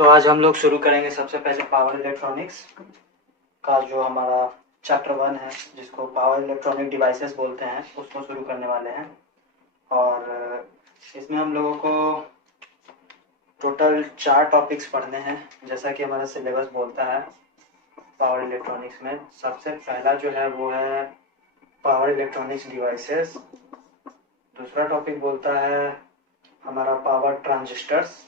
तो आज हम लोग शुरू करेंगे सबसे पहले पावर इलेक्ट्रॉनिक्स का जो हमारा चैप्टर 1 है, जिसको पावर इलेक्ट्रॉनिक डिवाइसेस बोलते हैं, उसको शुरू करने वाले हैं। और इसमें हम लोगों को टोटल 4 टॉपिक्स पढ़ने हैं, जैसा कि हमारा सिलेबस बोलता है। पावर इलेक्ट्रॉनिक्स में सबसे पहला जो है वो है पावर इलेक्ट्रॉनिक्स डिवाइसेस। दूसरा टॉपिक बोलता है हमारा पावर ट्रांजिस्टर्स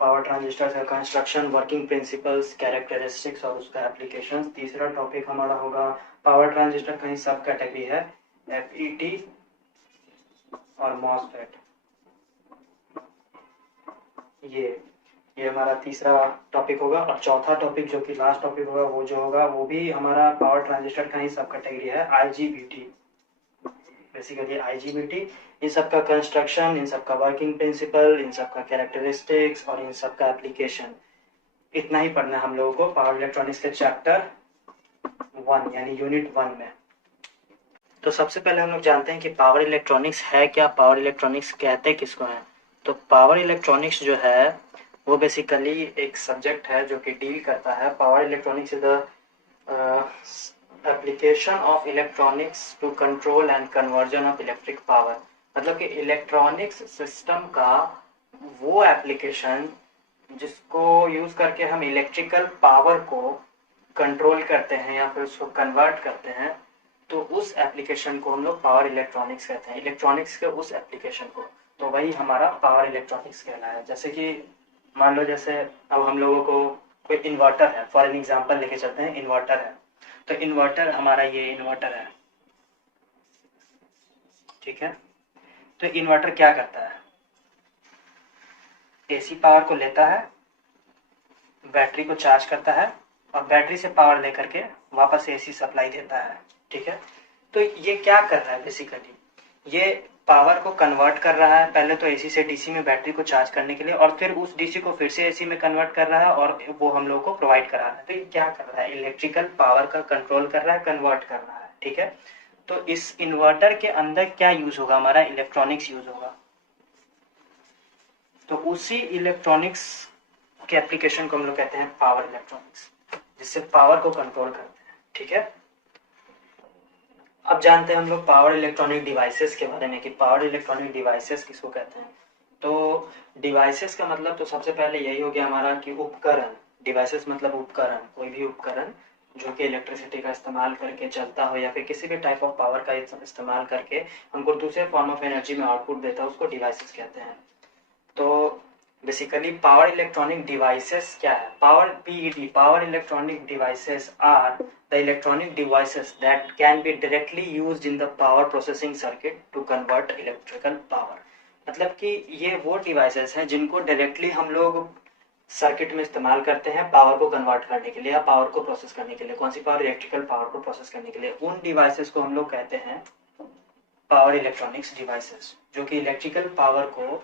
का कंस्ट्रक्शन, वर्किंग प्रिंसिपल्स, कैरेक्टरिस्टिक्स और उसका एप्लीकेशन। तीसरा टॉपिक हमारा होगा पावर ट्रांजिस्टर का ही सब कैटेगरी है, FET और मॉसफेट। ये हमारा तीसरा टॉपिक होगा। और चौथा टॉपिक जो कि लास्ट टॉपिक होगा वो भी हमारा पावर ट्रांजिस्टर का ही सब कैटेगरी है, IGBT। बेसिकली IGBT, इन सब का कंस्ट्रक्शन, इन सब का वर्किंग प्रिंसिपल, इन सब का कैरेक्टरिस्टिक्स और इन सब का एप्लीकेशन। इतना ही पढ़ना है हम लोगों को पावर इलेक्ट्रॉनिक्स के चैप्टर 1 यानी यूनिट 1 में। तो सबसे पहले हम लोग जानते हैं कि पावर इलेक्ट्रॉनिक्स है क्या, पावर इलेक्ट्रॉनिक्स कहते किसको हैं। तो पावर इलेक्ट्रॉनिक्स जो है वो बेसिकली एक सब्जेक्ट है जो कि डील करता है। Power electronics is the application of electronics to control and conversion of electric power. मतलब कि इलेक्ट्रॉनिक्स सिस्टम का वो एप्लीकेशन जिसको यूज करके हम इलेक्ट्रिकल पावर को कंट्रोल करते हैं या फिर उसको कन्वर्ट करते हैं, तो उस एप्लीकेशन को हम लोग पावर इलेक्ट्रॉनिक्स कहते हैं, इलेक्ट्रॉनिक्स के उस एप्लीकेशन को। तो वही हमारा पावर इलेक्ट्रॉनिक्स कहलाया है। जैसे कि मान लो, जैसे अब हम लोगों को कोई इन्वर्टर है, फॉर एन एग्जाम्पल लेके चलते हैं, इन्वर्टर है। तो इन्वर्टर हमारा ये इन्वर्टर है, ठीक है। तो इन्वर्टर क्या करता है, AC पावर को लेता है, बैटरी को चार्ज करता है और बैटरी से पावर लेकर के वापस AC सप्लाई देता है, ठीक है। तो ये क्या कर रहा है, बेसिकली ये पावर को कन्वर्ट कर रहा है, पहले तो AC से DC में बैटरी को चार्ज करने के लिए, और फिर उस DC को फिर से AC में कन्वर्ट कर रहा है और वो हम लोग को प्रोवाइड करा रहा है। तो ये क्या कर रहा है, इलेक्ट्रिकल पावर का कंट्रोल कर रहा है, कन्वर्ट कर रहा है, ठीक है। तो इस इन्वर्टर के अंदर क्या यूज होगा, हमारा इलेक्ट्रॉनिक्स यूज होगा। तो उसी इलेक्ट्रॉनिक्स के एप्लीकेशन को हम लोग कहते हैं पावर इलेक्ट्रॉनिक्स, जिससे पावर को कंट्रोल करते हैं, ठीक है। अब जानते हैं हम लोग पावर इलेक्ट्रॉनिक डिवाइसेस के बारे में कि पावर इलेक्ट्रॉनिक डिवाइसेस किसको कहते हैं। तो डिवाइसेस का मतलब तो सबसे पहले यही हो गया हमारा कि उपकरण। डिवाइसेस मतलब उपकरण, कोई भी उपकरण जो कि इलेक्ट्रिसिटी का इस्तेमाल करके चलता हो या फिर किसी भी टाइप ऑफ पावर का इस्तेमाल करके हमको दूसरे फॉर्म ऑफ एनर्जी में आउटपुट देता है, उसको डिवाइसेस कहते हैं। तो बेसिकली पावर इलेक्ट्रॉनिक डिवाइसेस क्या है, power electronic devices are the electronic devices that can be directly used in the power processing circuit to convert electrical power। मतलब कि ये वो डिवाइसेस हैं जिनको डायरेक्टली हम लोग सर्किट में इस्तेमाल करते हैं पावर को कन्वर्ट करने के लिए या पावर को प्रोसेस करने के लिए। कौन सी पावर, इलेक्ट्रिकल पावर को प्रोसेस करने के लिए। उन डिवाइसेस को हम लोग कहते हैं पावर इलेक्ट्रॉनिक्स डिवाइसेस, जो कि इलेक्ट्रिकल पावर को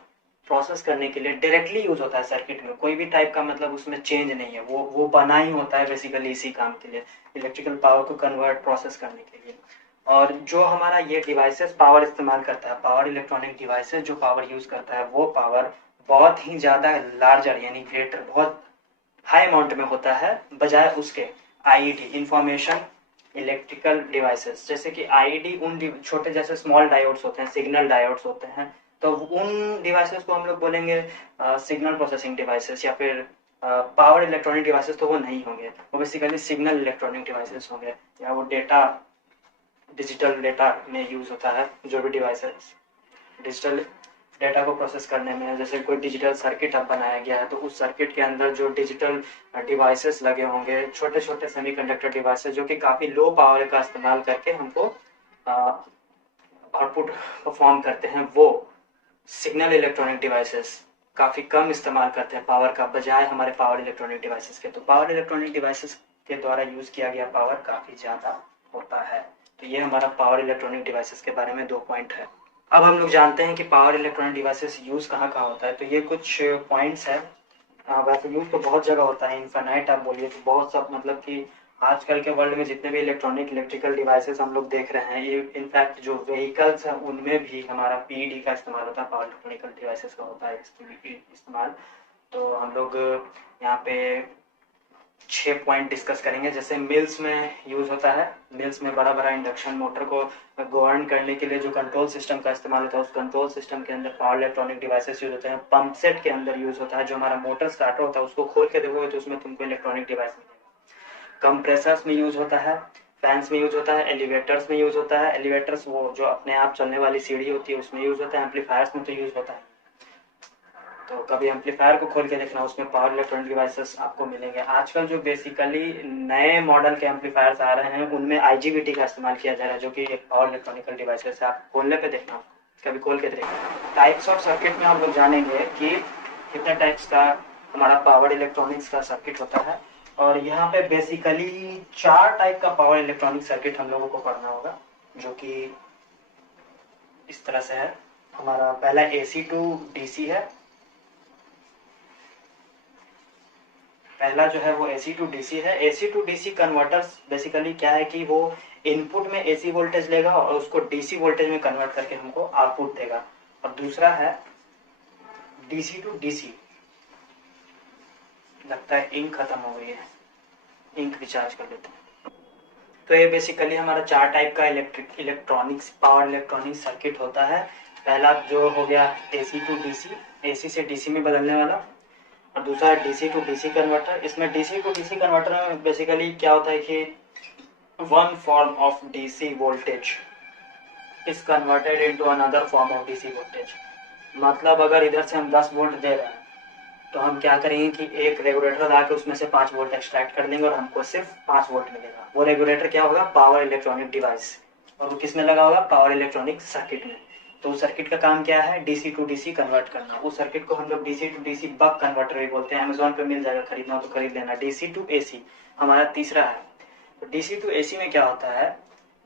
प्रोसेस करने के लिए डायरेक्टली यूज होता है सर्किट में। कोई भी टाइप का मतलब उसमें चेंज नहीं है, वो बना ही होता है बेसिकली इसी काम के लिए, इलेक्ट्रिकल पावर को कन्वर्ट प्रोसेस करने के लिए। और जो हमारा ये डिवाइसेस पावर इस्तेमाल करता है, पावर इलेक्ट्रॉनिक डिवाइसेस जो पावर यूज करता है, वो पावर बहुत ही ज्यादा लार्जर यानी ग्रेटर, बहुत हाई अमाउंट में होता है बजाय उसके IED, इंफॉर्मेशन इलेक्ट्रिकल डिवाइसेस। जैसे कि IED उन छोटे जैसे स्मॉल डायोड्स होते हैं, सिग्नल डायोड्स होते हैं, तो उन डिवाइसेस को हम लोग बोलेंगे सिग्नल प्रोसेसिंग डिवाइसेस या फिर पावर इलेक्ट्रॉनिक डिवाइसेस। तो वो नहीं होंगे, वो बेसिकली सिग्नल इलेक्ट्रॉनिक डिवाइसेस होंगे, या वो डेटा, डिजिटल डेटा में यूज होता है। जो भी डिवाइसेस डिजिटल डेटा को प्रोसेस करने में, जैसे कोई डिजिटल सर्किट अब बनाया गया है, तो उस सर्किट के अंदर जो डिजिटल डिवाइसेस लगे होंगे, छोटे छोटे सेमीकंडक्टर डिवाइसेस जो कि काफी लो पावर का इस्तेमाल करके हमको आउटपुट परफॉर्म करते हैं, वो सिग्नल इलेक्ट्रॉनिक डिवाइसेस काफी कम इस्तेमाल करते हैं पावर का बजाय हमारे पावर इलेक्ट्रॉनिक डिवाइसेस के। तो पावर इलेक्ट्रॉनिक डिवाइसेस के द्वारा यूज किया गया पावर काफी ज्यादा होता है। तो ये हमारा पावर इलेक्ट्रॉनिक डिवाइसेस के बारे में 2 पॉइंट है। अब हम लोग जानते हैं कि पावर इलेक्ट्रॉनिक डिवाइसेस यूज कहाँ कहाँ होता है। तो ये कुछ पॉइंट्स है। वैसे यूज तो बहुत जगह होता है, इनफाइनाइट आप बोलिए तो बहुत सब, मतलब कि आजकल के वर्ल्ड में जितने भी इलेक्ट्रिकल डिवाइसेस हम लोग देख रहे हैं, ये इनफैक्ट जो व्हीकल्स हैं उनमें भी हमारा PED का इस्तेमाल होता है, पावर इलेक्ट्रॉनिकल डिवाइसेस का होता है इस्तेमाल। तो हम लोग यहाँ पे 6 पॉइंट डिस्कस करेंगे। जैसे मिल्स में यूज होता है, मिल्स में बड़ा बड़ा इंडक्शन मोटर को गवर्न करने के लिए जो कंट्रोल सिस्टम का इस्तेमाल होता है, उस कंट्रोल सिस्टम के अंदर पावर इलेक्ट्रॉनिक डिवाइसेस यूज होते हैं। पंप सेट के अंदर यूज होता है, जो हमारा मोटर स्टार्टर होता है उसको खोल के देखोगे तो उसमें तुमको इलेक्ट्रॉनिक डिवाइस मिलेगा। कंप्रेसर्स में यूज होता है, फैंस में यूज होता है, एलिवेटर्स में यूज होता है। एलिवेटर्स वो जो अपने आप चलने वाली सीढ़ी होती है उसमें यूज होता है। एम्पलीफायर्स में तो यूज होता है। तो कभी एम्पलीफायर को खोल के देखना, उसमें पावर इलेक्ट्रॉनिक डिवाइसेस आपको मिलेंगे। आजकल जो बेसिकली नए मॉडल के एम्पलीफायर्स आ रहे हैं उनमें आईजीबीटी का इस्तेमाल किया जा रहा है, जो कि एक पावर इलेक्ट्रॉनिकल डिवाइसेस है। आप खोलने पे देखना, कभी खोल के देखना। टाइप्स ऑफ सर्किट में हम लोग जानेंगे कि कितने टाइप्स का हमारा पावर इलेक्ट्रॉनिक्स का सर्किट होता है। और यहाँ पे बेसिकली 4 टाइप का पावर इलेक्ट्रॉनिक सर्किट हम लोगों को पढ़ना होगा, जो कि इस तरह से है। हमारा पहला AC टू DC है। पहला जो है वो AC टू DC है। AC to DC converters basically क्या है कि वो इनपुट में AC वोल्टेज लेगा और उसको DC वोल्टेज में कन्वर्ट करके हमको आउटपुट देगा। और दूसरा है DC टू DC। लगता है इंक खत्म हो गई है, इंक रिचार्ज कर लेते हैं। तो ये बेसिकली हमारा 4 टाइप का इलेक्ट्रॉनिक्स पावर इलेक्ट्रॉनिक सर्किट होता है। पहला जो हो गया AC टू DC, AC से DC में बदलने वाला। और दूसरा है DC टू DC कन्वर्टर। इसमें DC टू DC कन्वर्टर में बेसिकली क्या होता है कि one form of DC voltage is converted into another form of DC voltage. मतलब अगर इधर से हम 10 वोल्ट दे रहे हैं तो हम क्या करेंगे कि एक रेगुलेटर लगा के उसमें से 5 वोल्ट एक्सट्रैक्ट कर लेंगे और हमको सिर्फ 5 वोल्ट मिलेगा। वो रेगुलेटर क्या होगा? Power electronic device. और वो किस में लगा होगा? पावर इलेक्ट्रॉनिक सर्किट में। तो उस सर्किट का काम क्या है? DC टू DC कन्वर्ट करना। उस सर्किट को हम लोग DC to DC buck converter भी बोलते हैं। अमेजोन पे मिल जाएगा, खरीदना हो तो खरीद लेना। DC टू AC हमारा तीसरा है। तो DC टू AC में क्या होता है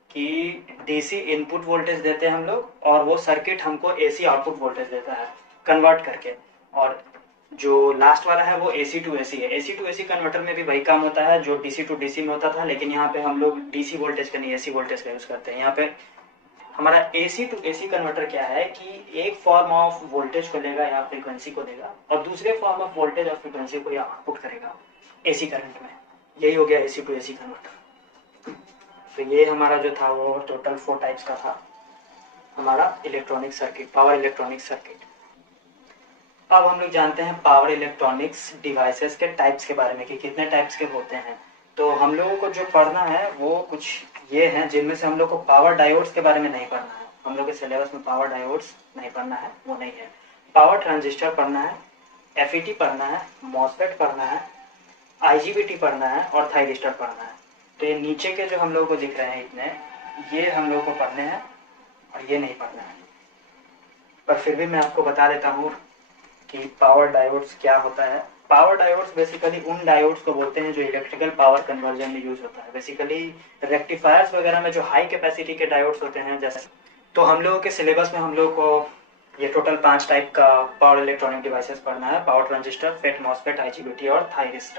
कि DC इनपुट वोल्टेज देते हैं हम लोग और वो सर्किट हमको AC आउटपुट वोल्टेज देता है कन्वर्ट करके। और जो लास्ट वाला है वो AC टू AC है। AC टू AC कन्वर्टर में भी वही काम होता है जो DC टू DC में होता था, लेकिन यहाँ पे हम लोग DC वोल्टेज का नहीं AC वोल्टेज का यूज करते हैं। यहाँ पे हमारा AC टू AC कन्वर्टर क्या है कि एक फॉर्म ऑफ वोल्टेज को लेगा या फ्रीक्वेंसी को लेगा और दूसरे फॉर्म ऑफ वोल्टेज और फ्रीक्वेंसी को या आउटपुट करेगा AC करंट में। यही हो गया AC टू AC कन्वर्टर। तो ये हमारा जो था वो टोटल 4 टाइप्स का था हमारा electronic circuit, power electronic circuit. अब हम लोग जानते हैं पावर इलेक्ट्रॉनिक्स डिवाइसेस के टाइप्स के बारे में कि कितने टाइप्स के होते हैं। तो हम लोगों को जो पढ़ना है वो कुछ ये हैं, जिनमें से हम लोग को पावर डायोड्स के बारे में नहीं पढ़ना है। हम लोग के सिलेबस में पावर डायोड्स नहीं पढ़ना है, वो नहीं है। पावर ट्रांजिस्टर पढ़ना है, FET पढ़ना है, मॉसफेट पढ़ना है, IGBT पढ़ना है और थायरिस्टर पढ़ना है। तो ये नीचे के जो हम लोगों को दिख रहे हैं इतने, ये हम लोग को पढ़ने हैं और ये नहीं पढ़ना है। पर फिर भी मैं आपको बता देता हूँ कि पावर डायोड्स क्या होता है। पावर डायोड्स बेसिकली उन डायोड्स को बोलते हैं जो इलेक्ट्रिकल पावर कन्वर्जन में यूज होता है। बेसिकली रेक्टिफायर्स वगैरह में जो हाई कैपेसिटी के डायोड्स होते हैं जैसे, तो हम लोगों के सिलेबस में हम लोग को ये टोटल 5 टाइप का पावर इलेक्ट्रॉनिक डिवाइसेस पढ़ना है। Power transistor, FET, MOSFET, IGBT और थायरिस्टर।